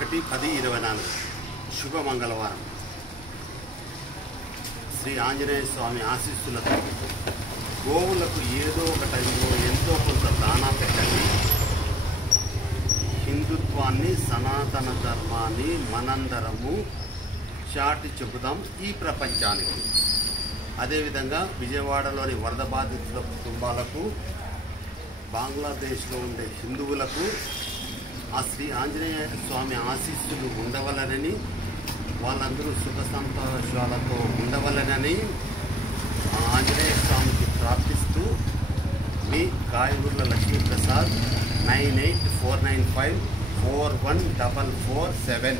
1/10/24 శుభ మంగళవారం. శ్రీ ఆంజనేయ స్వామి ఆశీస్సులతో గోవులకు ఏదో ఒక టైంలో ఎంతో కొంత దానా పెట్టండి. హిందుత్వాన్ని, సనాతన ధర్మాన్ని మనందరము చాటి చెబుదాం ఈ ప్రపంచానికి. అదేవిధంగా విజయవాడలోని వరద బాధితుల కుటుంబాలకు, బంగ్లాదేశ్లో ఉండే హిందువులకు ఆ శ్రీ ఆంజనేయ స్వామి ఆశీస్సులు ఉండవలనని, వాళ్ళందరూ సుఖ సంతోషాలతో ఉండవలనని ఆంజనేయ స్వామికి ప్రార్థిస్తూ మీ కాయగూర్ల లక్ష్మీప్రసాద్ 9849541447.